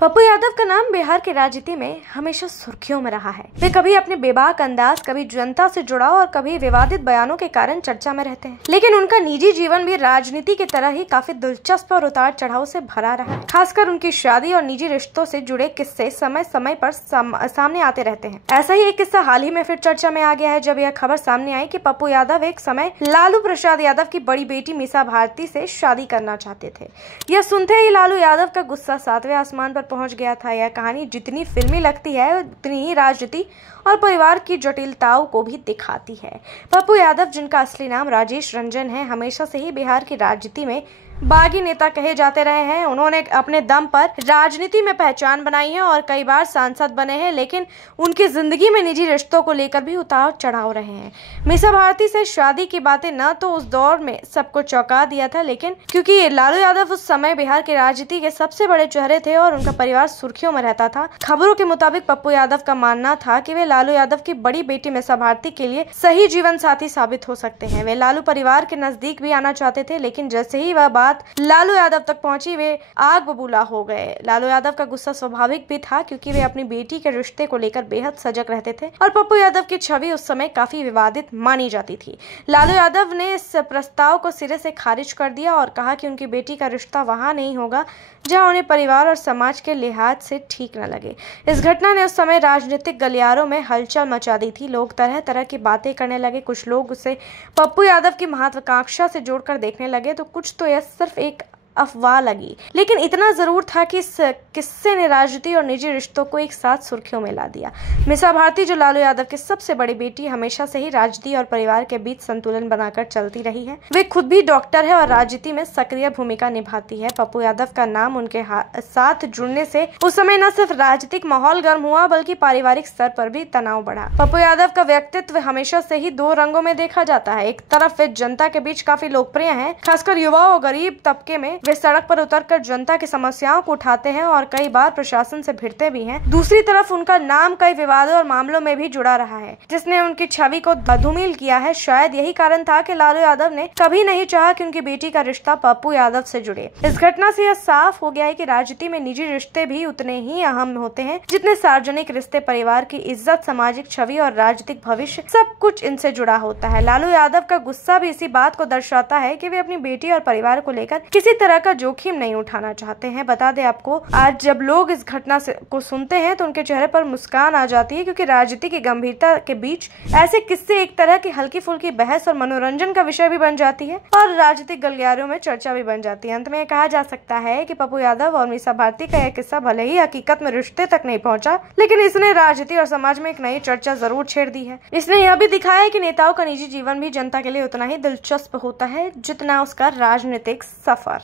पप्पू यादव का नाम बिहार की राजनीति में हमेशा सुर्खियों में रहा है। वे कभी अपने बेबाक अंदाज, कभी जनता से जुड़ाव और कभी विवादित बयानों के कारण चर्चा में रहते हैं। लेकिन उनका निजी जीवन भी राजनीति की तरह ही काफी दिलचस्प और उतार चढ़ाव से भरा रहा है। खासकर उनकी शादी और निजी रिश्तों से जुड़े किस्से समय समय पर सामने आते रहते हैं। ऐसा ही एक किस्सा हाल ही में फिर चर्चा में आ गया है, जब यह खबर सामने आई कि पप्पू यादव एक समय लालू प्रसाद यादव की बड़ी बेटी मीसा भारती से शादी करना चाहते थे। यह सुनते ही लालू यादव का गुस्सा 7वें आसमान पर पहुंच गया था। यह कहानी जितनी फिल्मी लगती है उतनी ही राजनीति और परिवार की जटिलताओं को भी दिखाती है। पप्पू यादव, जिनका असली नाम राजेश रंजन है, हमेशा से ही बिहार की राजनीति में बागी नेता कहे जाते रहे हैं। उन्होंने अपने दम पर राजनीति में पहचान बनाई है और कई बार सांसद बने हैं, लेकिन उनकी जिंदगी में निजी रिश्तों को लेकर भी उतार चढ़ाव रहे हैं। मीसा भारती से शादी की बातें न तो उस दौर में सबको चौंका दिया था, लेकिन क्योंकि लालू यादव उस समय बिहार की राजनीति के सबसे बड़े चेहरे थे और उनका परिवार सुर्खियों में रहता था। खबरों के मुताबिक पप्पू यादव का मानना था कि वे लालू यादव की बड़ी बेटी मीसा भारती के लिए सही जीवन साथी साबित हो सकते हैं। वे लालू परिवार के नजदीक भी आना चाहते थे, लेकिन जैसे ही वह लालू यादव तक पहुंची, वे आग बबूला हो गए। लालू यादव का गुस्सा स्वाभाविक भी था, क्योंकि वे अपनी बेटी के रिश्ते को लेकर बेहद सजग रहते थे और पप्पू यादव की छवि उस समय काफी विवादित मानी जाती थी। लालू यादव ने इस प्रस्ताव को सिरे से खारिज कर दिया और कहा कि उनकी बेटी का रिश्ता वहां नहीं होगा जहां उन्हें परिवार और समाज के लिहाज से ठीक न लगे। इस घटना ने उस समय राजनीतिक गलियारों में हलचल मचा दी थी। लोग तरह तरह की बातें करने लगे। कुछ लोग उसे पप्पू यादव की महत्वाकांक्षा से जोड़कर देखने लगे, तो कुछ तो यह सिर्फ एक अफवाह लगी। लेकिन इतना जरूर था कि इस किस्से ने राजनीति और निजी रिश्तों को एक साथ सुर्खियों में ला दिया। मीसा भारती, जो लालू यादव की सबसे बड़ी बेटी, हमेशा से ही राजनीति और परिवार के बीच संतुलन बनाकर चलती रही है। वे खुद भी डॉक्टर है और राजनीति में सक्रिय भूमिका निभाती है। पप्पू यादव का नाम उनके साथ जुड़ने से उस समय न सिर्फ राजनीतिक माहौल गर्म हुआ, बल्कि पारिवारिक स्तर पर भी तनाव बढ़ा। पप्पू यादव का व्यक्तित्व हमेशा से ही दो रंगों में देखा जाता है। एक तरफ वे जनता के बीच काफी लोकप्रिय हैं, खासकर युवा और गरीब तबके में। वे सड़क पर उतरकर जनता की समस्याओं को उठाते हैं और कई बार प्रशासन से भिड़ते भी हैं। दूसरी तरफ उनका नाम कई विवादों और मामलों में भी जुड़ा रहा है, जिसने उनकी छवि को धूमिल किया है। शायद यही कारण था कि लालू यादव ने कभी नहीं चाहा कि उनकी बेटी का रिश्ता पप्पू यादव से जुड़े। इस घटना से यह साफ हो गया है कि राजनीति में निजी रिश्ते भी उतने ही अहम होते हैं जितने सार्वजनिक रिश्ते। परिवार की इज्जत, सामाजिक छवि और राजनीतिक भविष्य, सब कुछ इनसे जुड़ा होता है। लालू यादव का गुस्सा भी इसी बात को दर्शाता है कि वे अपनी बेटी और परिवार को लेकर किसी तरह का जोखिम नहीं उठाना चाहते हैं। बता दें आपको, आज जब लोग इस घटना को सुनते हैं तो उनके चेहरे पर मुस्कान आ जाती है, क्योंकि राजनीति की गंभीरता के बीच ऐसे किस्से एक तरह की हल्की फुल्की बहस और मनोरंजन का विषय भी बन जाती है और राजनीतिक गलियारों में चर्चा भी बन जाती है। अंत में कहा जा सकता है कि पप्पू यादव और मीसा भारती का यह किस्सा भले ही हकीकत में रिश्ते तक नहीं पहुंचा, लेकिन इसने राजनीति और समाज में एक नई चर्चा जरूर छेड़ दी है। इसने यह भी दिखाया है कि नेताओं का निजी जीवन भी जनता के लिए उतना ही दिलचस्प होता है जितना उसका राजनीतिक सफर।